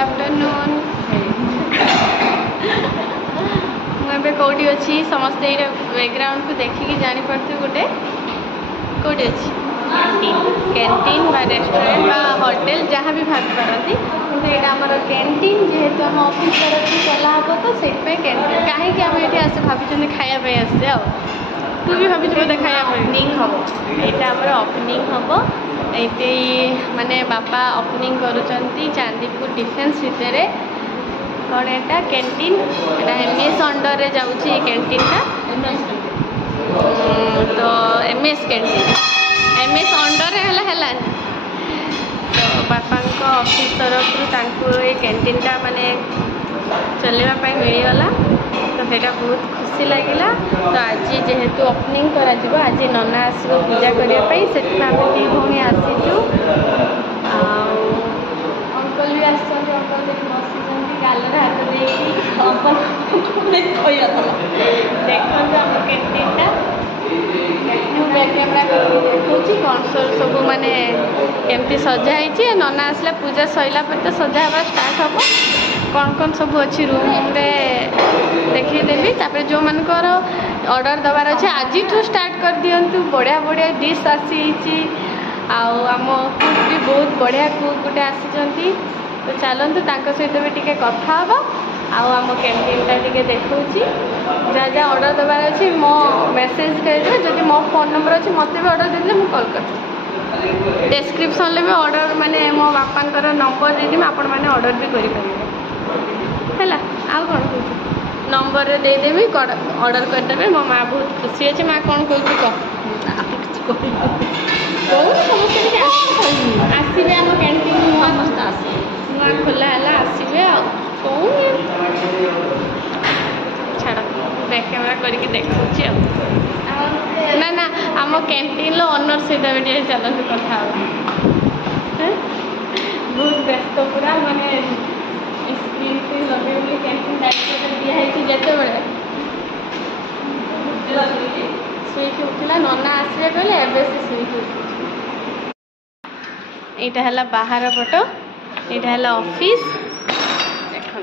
Afternoon मुझे कौटी अच्छी समस्ते बैकग्राउंड को देखिकी जापे गोटे कौटी अच्छी कैंटीन बा रेस्टोरेंट बा होटेल जहाँ भी भाभी पारती किंतु यहाँ आम कैंटीन जेहेतु आम ऑफिस तरफ चला हम तो से कैंटीन कहीं आम ये आसे भाई खायापी आसे तू भी भाभी बोधे खाया ओपनिंग हम यहाँ आम ओपनिंग हम ये माने बापा ओपनिंग करुँच चांदीपुर डिफेन्स भितर कौन यहाँ कैंटीन एमएस अंडर जाऊँगी कैंटीनटा तो एमएस कैंटीन एमएस अंडर है तो बापा ऑफिस तरफ ये कैंटीनटा माने चलवाई मिलगला तो ସେଇଟା बहुत खुशी लगिला तो आज जेहेतु ओपनिंग करा आज नना आसो पूजा करने से आम दी भौणी आसीचु अंकल भी आसंकर अंकल देखिए बसी गालर हाथ देखो आम कैंटीनटा कैमेरा देखी कौन सब माने केमती सजाई नना आसला पूजा सैला पर तो सजा हवा स्टार्ट हम कौन कौन सब अच्छी रूम रे देखीदेवी तापर जो मानकर ऑर्डर दबार अच्छे आज स्टार्ट कर दिंतु बढ़िया बढ़िया डिश आसी आम कुक भी बहुत बढ़िया कुक गोटे आसी तो चलतु सहित भी टिके कथा हम आम कैंटीनटा टिके देखा जहाँ जहाँ ऑर्डर दबार अच्छे मो मेसेज कर जब मो फोन नंबर अच्छे मत भी ऑर्डर देते मुझे कॉल कर डिस्क्रिप्शन में भी ऑर्डर माने मो बापा नंबर देदेमी आपण मैंने ऑर्डर भी करें है आउ कौन कह नंबर देदेवी ऑर्डर करदे मो माँ बहुत खुशी अच्छे माँ कौन कह आसवे आम कैंटीन समस्त नुआ खोला है आसवे कौन छाड़ बैक कैमेरा करके देखा ना ना आम कैंटीन ओनर सहित भी चलते कथा बहुत व्यस्त पूरा माने स्क्रीन पे लगे कैंटीन दिखाई जिते बड़े शुईक उठला नना आसवे कहले एवं से शुईक यहाँ है बाहर फोटो यहाँ है ऑफिस देखो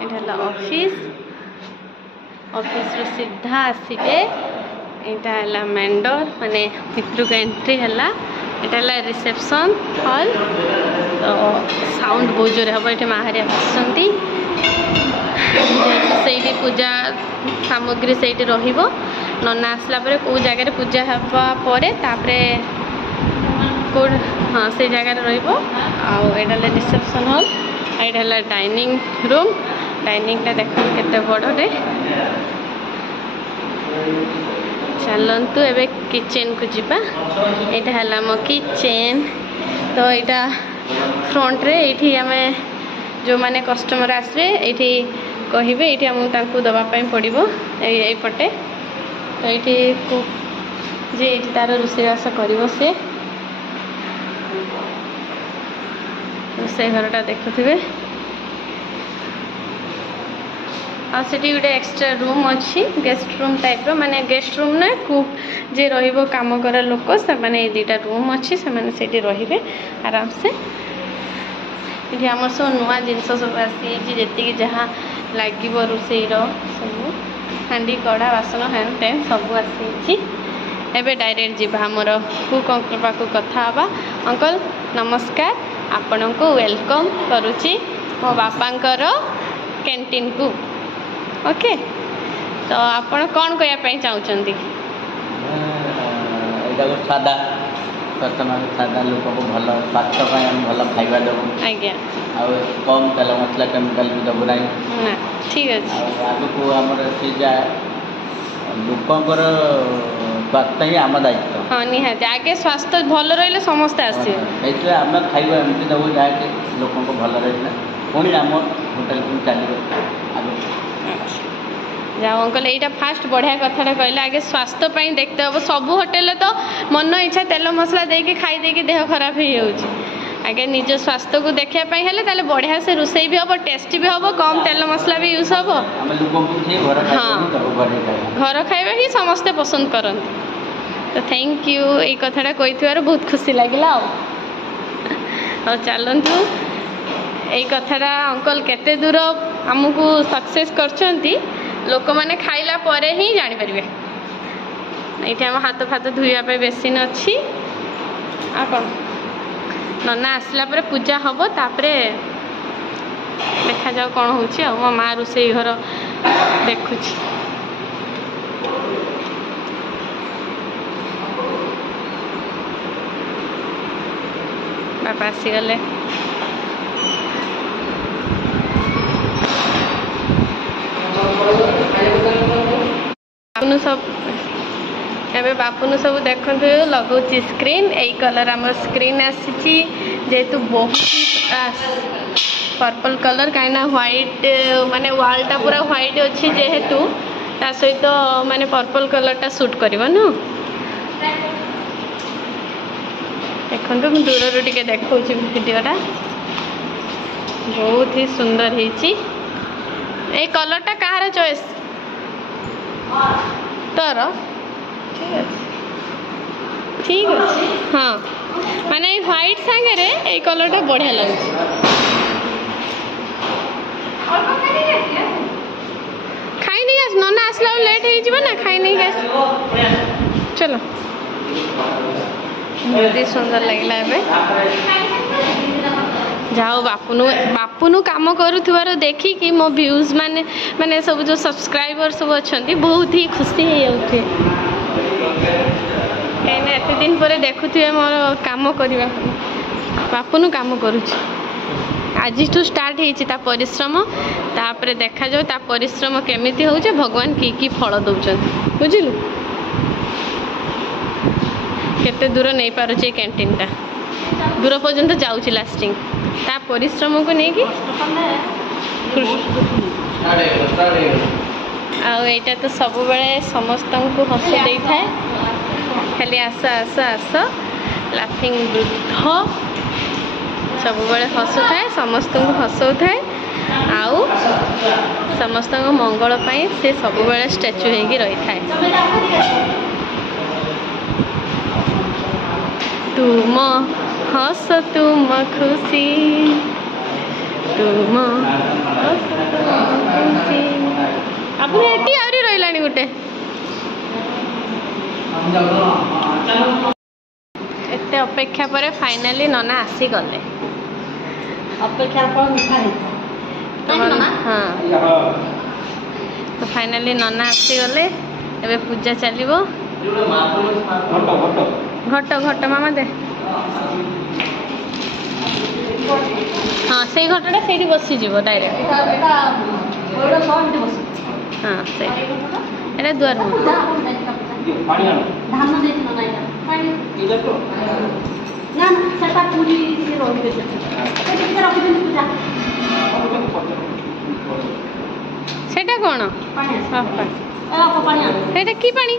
यहाँ ऑफिस ऑफिस रो सीधा आसवे यहाँ है मेन डोर माने भितर एंट्री है यहाँ रिसेप्शन हॉल तो साउंड बहुत जोर हम ये माहरी आसती से पूजा सामग्री से नना आसला कौ जगार पूजा हवा हाँ से जगार रहा रिसेप्शन हॉल यहाँ डाइनिंग रूम डाइनिंगटा देख के बड़े चलतु एवं किचन को जीवा यहाँ है मो किचन तो यहाँ फ्रंट रे ये आम जो माने कस्टमर आसवे ये कहे ये आमको दवापाई पड़ो यपटे तो ये कुक जे तार रोषेबास कर रोषे घरटा देखुवे आठ गोटे एक्सट्रा रूम अच्छी गेस्ट रूम टाइप माने गेस्ट रूम ना कुक जे रहिबो काम करा लोक से माने दुटा रूम अच्छी से रे आराम से ये आम सब नुआ जिनस सब आसी जी जहाँ लगे रोषेर सब हांडी कड़ा बासन हैन तेन सब आसी एबे डायरेक्ट जीवा आमर कुक अंकल पाक कथा हवा अंकल नमस्कार आपण को वेलकम करुच्ची मो बापांकर कैंटीन को ओके तो आपण कौन कहना चाहते सादा कस्टमर सादा लोक को भल स्वास्थ्य भल खाଇବା देबू आज्ञा आ कम तेल मसला केमिकल भी देबू ना ठीक अच्छे आगको आमर से जा लोकंर स्वास्थ्य ही आम दायित्व हाँ निहाती आगे स्वास्थ्य भल रही समस्ते आसवे आम खाଇବା एमती देबू जहाँकि लोक भल रही पुणी आम होटेल को चलो जाओ अंकल यहाँ फास्ट बढ़िया कथा कहले आगे स्वास्थ्य देखते हम सब होटेल तो मन इच्छा तेल मसला देके खाई देके देह खराब हो आगे निज स्वास्थ्य को देखापी हेल्ले बढ़िया से रोषे भी हम टेस्टी भी हम कम तेल मसला भी यूज हम हाँ घर खाଇବା ही समस्ते पसंद करते तो थैंक यू ये कथाटा कही बहुत खुशी लगे चलतु এই কথাটা ଅଙ୍କଲ କେତେ ଦୂର ଆମକୁ ସକ୍ସେସ୍ କରିଛନ୍ତି ଲୋକମାନେ ଖାଇଲା ପରେ ହିଁ ଜାଣିପାରିବେ। ଏଇଠି ଆମ ହାତ ଫାତ ଧୋଇବା ପାଇଁ ବେସିନ୍ ଅଛି। ଆଉ କ'ଣ ନନା ଆସିଲା ପରେ ପୂଜା ହେବ, ତାପରେ ଦେଖାଯାଉ କ'ଣ ହେଉଛି। ଆଉ ମୋ ମା ରୋଷେଇ ଘର ଦେଖୁଛି। ବାପା ଆସିଗଲେ। ଏବେ ବାପୁନୁ ସବୁ ଦେଖନ୍ତୁ ଲଗାଉଛି ସ୍କ୍ରିନ୍। ଏଇ କଲର୍ ଆମର ସ୍କ୍ରିନ୍ ଆସିଛି, ଯେହେତୁ ବହୁତ पर्पल कलर कहीं व्हाइट माने वालटा पूरा व्हाइट अच्छी जेहेतु ता सहित माने पर्पल कलरटा सूट करिवो न। देखो दूर टे देखा भिडटा बहुत ही सुंदर है। कलरटा कहार चॉइस तोर? ठीक अच्छे हाँ माने व्हाइट सांगे ये कलरटा बढ़िया लगे। खाई नहीं आस नना आसला लेट हो ना खाई नहीं आस चलो बहुत ही सुंदर लगला। जाओ बापुनु बापुनु काम करुथिबार देखी कि मो व्यूज माने माने सब जो सब्सक्राइबर सब अच्छी बहुत ही खुशी हो जाते कहीं एत दिन पर देखुए मोर काम करवा बापुनु काम करुच्ची आज स्टार्ट होता परिश्रम तापर देखा जाओ ता परिश्रम केमिति हो भगवान की फल दौरान बुझिलु केते दूर नहीं पारुचे कैंटीन टा दूर पर्यंत जाऊँ लास्टिंग ता परिश्रम को लेकिन आईटा तो सब बेले समस्त को हस दे थाए खाली आस आस आस लाफिंग वृद्ध सब बेले हसु थाए समस्त को हसौ थाए आउ समस्त मंगल पाई से सब बेले स्टैचू होगी रही थाए। तुम हस तुम खुशी तुम हस तुम खुशी अपने एटी आउरी रहिलानी गुटे एते अपेक्षा पर फाइनली नना आसी गले अपेक्षा पर मिठा हाँ तो फाइनली नना आसी गले एबे पूजा चलिबो घट घट मामा दे हाँ से घटटा से बसीज डायरेक्ट हाँ से दुआर सेटा कौन सेटा की पानी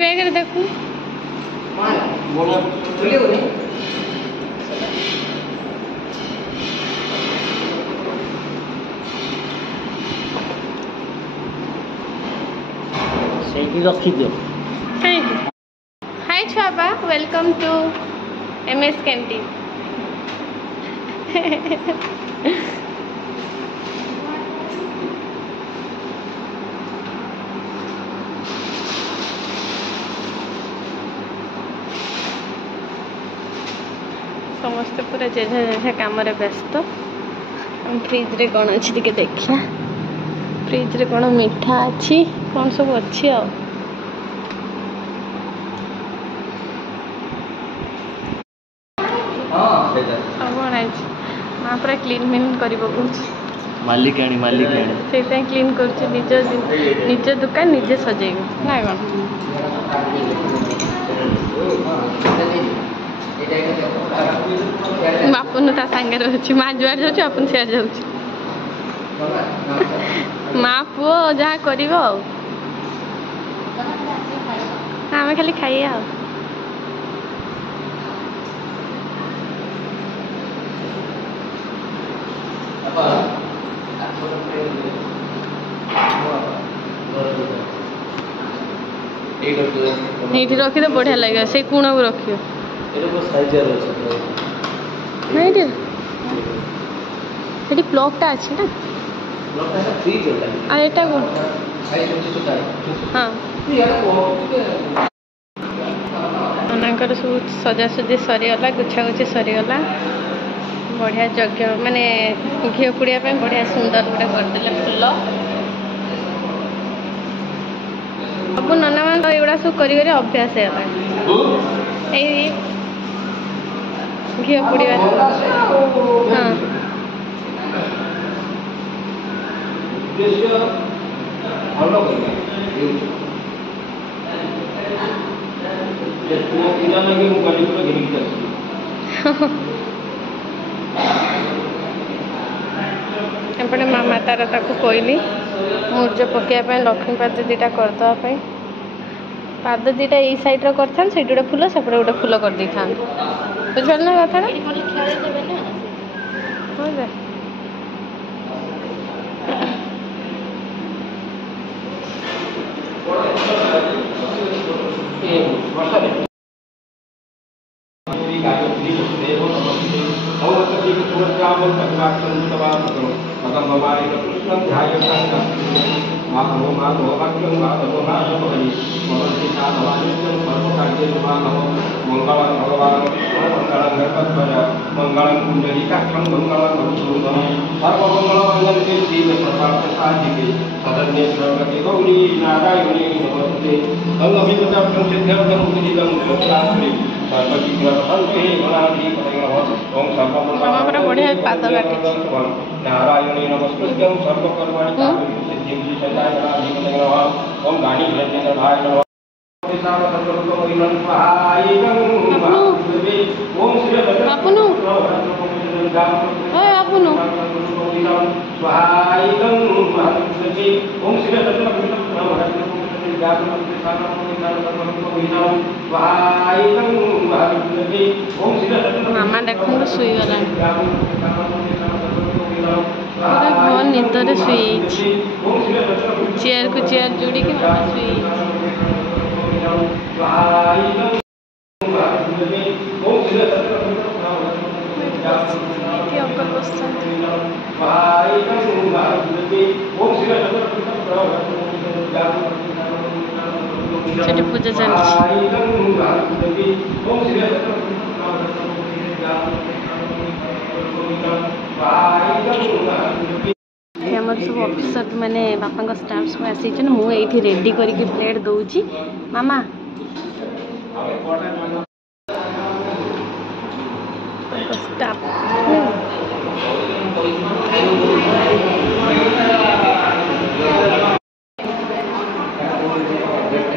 बैग देखू रखी दियो। हाय छुआबा वेलकम टू एमएस कैंटीन। समस्त पूरा जेझा जेझा काम व्यस्त। फ्रिज रे कौन अच्छी टे देखिया फ्रिज रे कौन मीठा अच्छी कौन सब अच्छी आ सब माँ पूरा क्लीन मिन कर मालिकाणी से क्लीन कर निज दुकान निजे सजेबू ना कौन बापन ता सांगे अच्छी माँ जुआड़ जाऊँ अपन सियाड़ जाऊँ माँ पुओ जहाँ कर आम खाली खाई आ ये रखी तो बढ़िया लगे से कूण को रखियो ये प्लगटा अच्छी ना एटा कौन हाँ अनाकर सब सजासजी सरीगला गुछागुछी सरीगला बढ़िया यज्ञ माने घी पुड़िया बढ़िया सुंदर गोटे करदे फुल सब नना मान एगुड़ा सब कर अभ्यास है घी पुड़िया हाँ एपटे मामा तार ताकू कहली मूर्ज पकड़ा लक्ष्मी पाद दीटा करदे पाद दीटा ये सैड्रे कर गोटे फुल सेपटे गोटे फुल कर दे था बुझल ना कथा हाँ बढ़िया पाद मामा देखो शुईगला पूरा घर निदर शुई चेयर को चेयर जोड़ी के मामा शुई सेठी पूजा चलती सब अफिसर मैंने बापा स्टाफ सब आसी मुझे रेडी करके प्लेट दूची मामा स्टाफ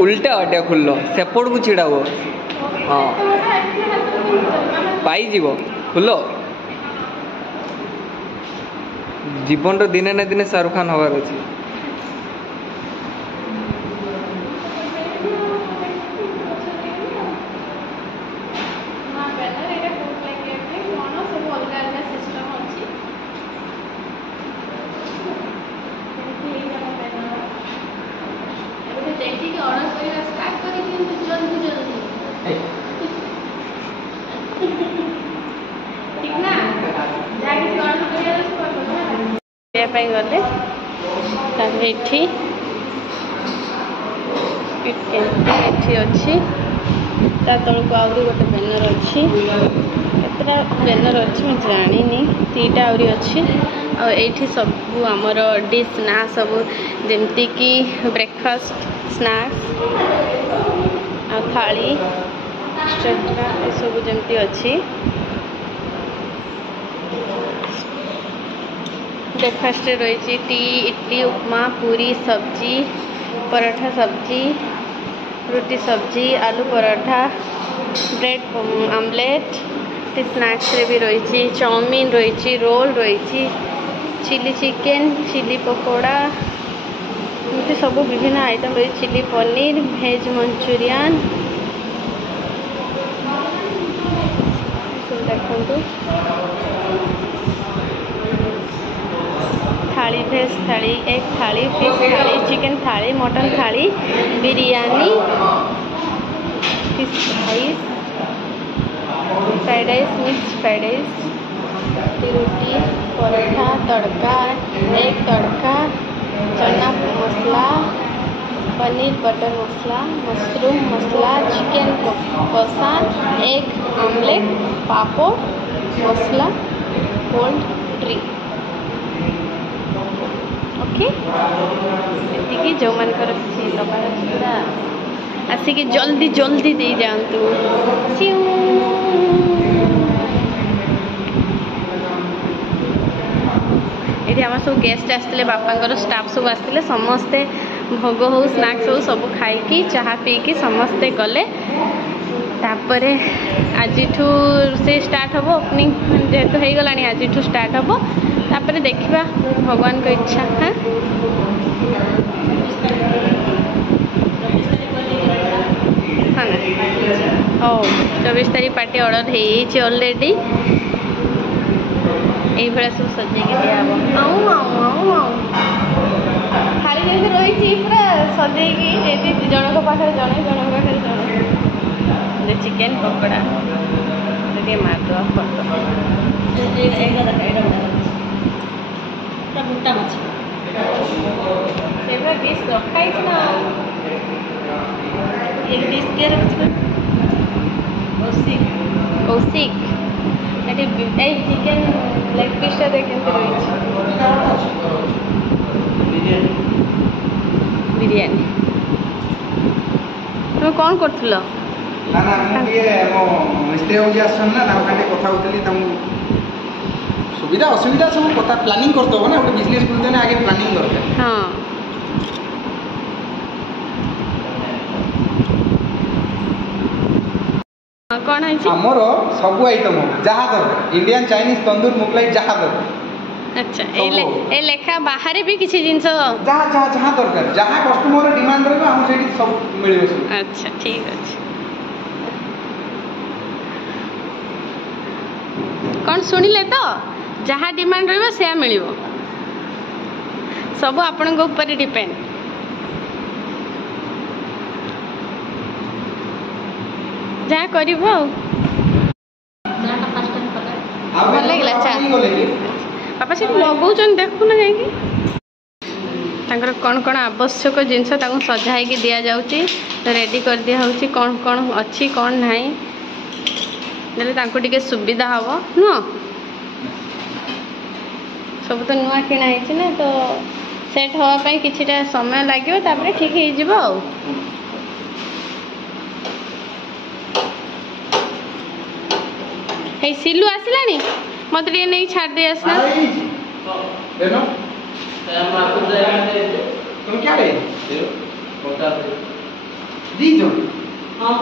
उल्टा अड्या खुल्ल सेपट को छिड़ा हो हाँ पाई खुल जीवन दिने ना दिने शाहरुख खान हबार अच्छी गले अच्छी तल को आहरी गोटे बैनर अच्छी केतटा बैनर अच्छी मैं जानी तीटा आहरी अच्छी आठी सब आमर डिश ना सब जमती कि ब्रेकफास्ट स्नैक्स आ थाली स्ट्रेटरा सब जमती अच्छी ब्रेकफास्ट रही टी इडली उपमा पूरी सब्जी पराठा सब्जी रोटी सब्जी आलू पराठा ब्रेड आमलेट स्नैक्स भी रही चाउमीन रही रोल रही चिली चिकेन चिली पकोड़ा एमती सब विभिन्न आइटम रही चिली पनीर भेज मंचूरियन देखो थाली भेज थाली एग थाली फिश थाली chicken thali mutton thali biryani fish rice fried rice mix fried rice roti paratha tadka egg tadka chana masala paneer butter masala mushroom masala chicken kosha egg omelette papad masala cold drink okay ये जो मन कर पूरा आसिक जल्दी जल्दी दे जातु ये आम सब गेस्ट आसते बापा स्टाफ सब आसते समस्ते भोग हो स्नैक्स हो सब खाई चाह पीकी समस्ते गले तापर आज से स्टार्ट हम ओपनिंग जेहेतु हो गला आज स्टार्ट हम तापर देखा भगवान को इच्छा हाँ हाँ ना ओ 24 तारीख पार्टी ऑर्डर हो ऑलरेडी ये सब सजे दिया खाली जैसे रही पूरा सजे जनक पाखे जड़े जनक पाखे जड़े चिकेन पकोड़ा मारद फोटो बुट्टा माछ डिश रखाई ना एक डिश के कौशिक चिकेन लेग पीसटा देखते बिरयानी तुम कौन कर ना ना मिस्त्री होगी आसन ना कथा होती सुविधा असुविधा सब कथा प्लानिंग करते हो ना गोटे बिजनेस करते आगे प्लानिंग दरकार हाँ कौन है आमर सब आइटम जहाँ दरकार इंडियन चाइनीज तंदूर मुगलाई जहाँ दरकार अच्छा ए लेखा बाहर भी किसी जिनस जहाँ जहाँ जहाँ दरकार जहाँ कस्टमर डिमांड रही हम से सब मिले अच्छा ठीक अच्छे कौन शुणिले तो जहाँ डिमांड रही से मिल सब आपण ऊपर डिपेंड जहाँ कर भल लगे चा बापा से लगौन देखुना जा कौन कौन आवश्यक जिनस सजाई दि जाऊँगी रेडी कर दिया कौन कौन अच्छी कौन नहीं टे सुविधा हम नुह सब तो नुआ किना ना तो सेट हाँपाई किछिटा समय लगे तापर ठीक हो सिलु आसला मत नहीं छाड़ दे आसना तुम क्या दी जो हाँ